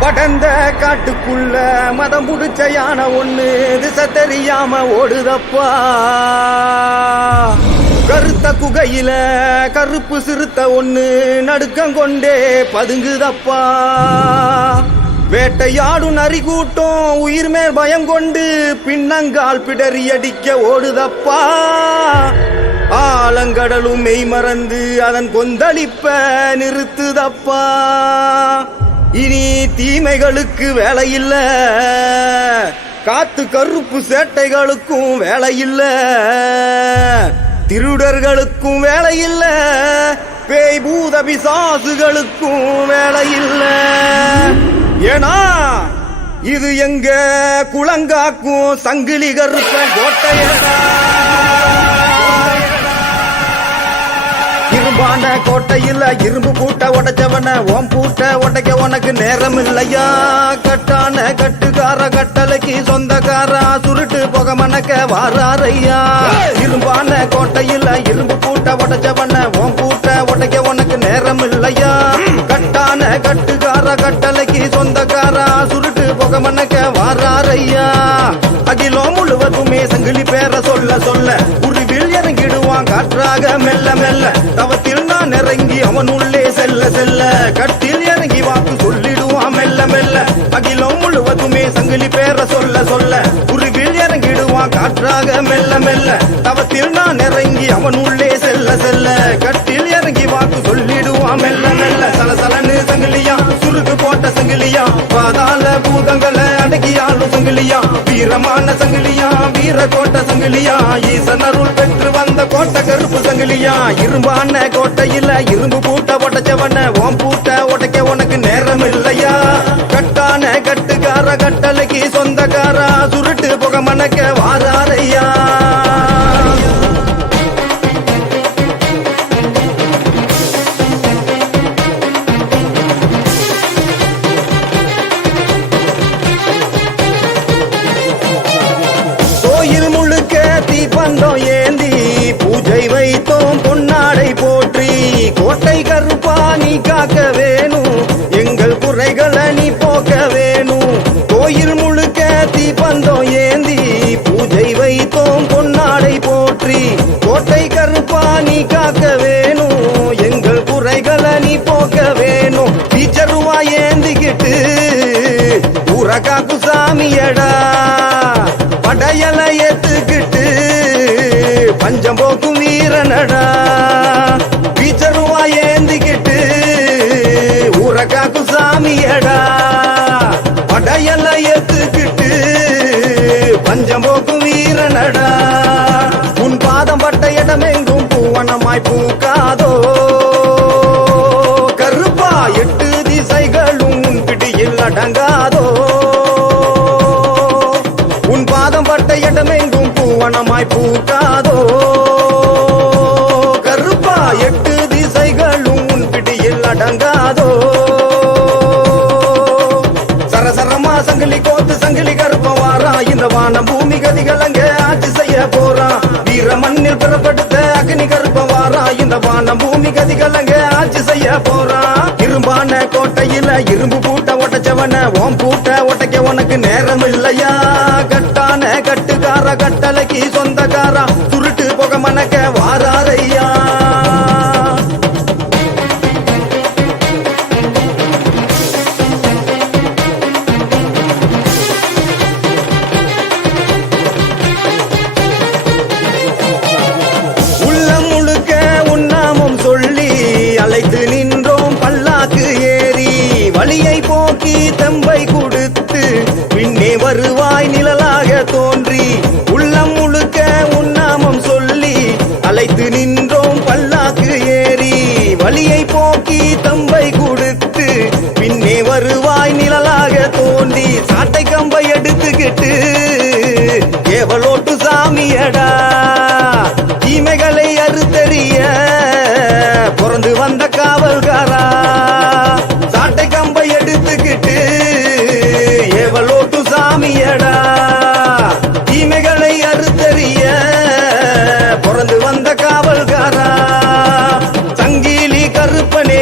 படந்த காட்டுக்குள்ள மதம் புடிச்ச யானை ஒண்ணு திசை தெரியாம ஓடுதப்பா. கருத்த குகையில கருப்பு சிறுத்த ஒண்ணு நடுக்கம் கொண்டே பதுங்குதப்பா. வேட்டையாடும் நரி கூட்டம் உயிர் மேல் பயம் கொண்டு பின்னங்கால் பிடறி அடிக்க ஓடுதப்பா. ஆலங்கடலும் மெய் மறந்து அதன் கொந்தளிப்ப நிறுத்துதப்பா. இனி தீமைகளுக்கு வேலை இல்ல காத்து கருப்பு சேட்டைகளுக்கும் வேலை இல்ல திருடர்களுக்கும் வேலை இல்ல பேய் பூத பிசாசுகளுக்கும் வேலை இல்ல ஏனா இது எங்க குளங்காக்கும் சங்கிலி கருப்ப கோட்டையடா. இரும்பான கோட்டையில் இரும்பு பூட்ட உடைச்சவன ஓம் பூட்ட உடைக்க உனக்கு நேரம் இல்லையா கட்டான கட்டுக்கார கட்டளைக்கு சொந்தக்காரா? சுருட்டு புக மணக்க வாராரையா? இரும்பான கோட்டையில் இரும்பு பூட்ட உடைச்சவன ஓம் பூட்ட உடைக்க உனக்கு நேரம் இல்லையா கட்டான கட்டுக்கார கட்டளைக்கு சொந்தக்காரா? சுருட்டு புக மணக்க வாராரையா? அகிலோ முழுவதுமே சங்கிலி பேர சொல்ல சொல்ல உருவில் இறங்கிடுவான் காற்றாக மெல்ல மெல்ல. மெல்ல தவத்தில் நான் இறங்கி அவன் உள்ளே செல்ல செல்ல கட்டில் இறங்கி வாக்கு சொல்லிடுவான். மெல்ல மெல்ல சலசலன்னு சங்கிலியா சுருக்கு போட்ட சங்கிலியா பாதாள பூதங்களை அடக்கியாளும் சங்கிலியா வீரமான சங்கிலியா வீர கோட்ட சங்கிலியா ஈசன் அருள் பெற்று வந்த கோட்டை கருப்பு சங்கிலியா இரும்பான கோட்டையில இரும்பு பூட்ட உடச்சவன ஓம் பூட்ட உடைக்க உனக்கு நேரம் இல்லையா கட்டான கட்டுக்கார கட்டளைக்கு சொந்தக்காரா சுருட்டு புக மணக்க நீ போக்க வேணும். டீச்சருவா ஏந்திக்கிட்டு ஊரகாக்கு சாமியடா படையலை ஏத்துக்கிட்டு பஞ்சம் போக்கும் வீரனடா. பூவனமாய் பூக்காதோ கருப்பா எட்டு திசைகளும் உன் பிடியில் அடங்காதோ? சரசரமா சங்கிலி கோத்து சங்கிலி கருப்ப வாரா. இந்த வான பூமி கதிகள் அங்கே ஆட்சி செய்ய போறான் வீர மண்ணில் பிறப்படுத்த அக்னி கருப்ப வாரா. இந்த வான பூமி கதிகள் அங்கே ஆட்சி செய்ய போறான் இரும்பான கோட்டையில இரும்பு பூட்ட ஒட்டச்சவன ஓம் பூட்ட ஒட்டைக்க உனக்கு நேரம் இல்லையா கட்டளைக்கு சொந்தக்காரா? சுருட்டு புக மணக்க வாராரையா முழுக்க சொல்லி அழைத்து நின்றோம் ஏறி. வழியை போக்கி தம்பை கொடுத்து பின்னே வருவாய் நிழல் சாட்டை கம்பை எடுத்துக்கிட்டு கேவலோட்டு சாமியடா. தீமைகளை அறுத்தறிய பிறந்து வந்த காவல்காரா. சாட்டை கம்பை எடுத்துக்கிட்டு ஏவலோட்டு சாமியடா. தீமைகளை அறுத்தறிய பிறந்து வந்த காவல்காரா. சங்கீலி கருப்பனே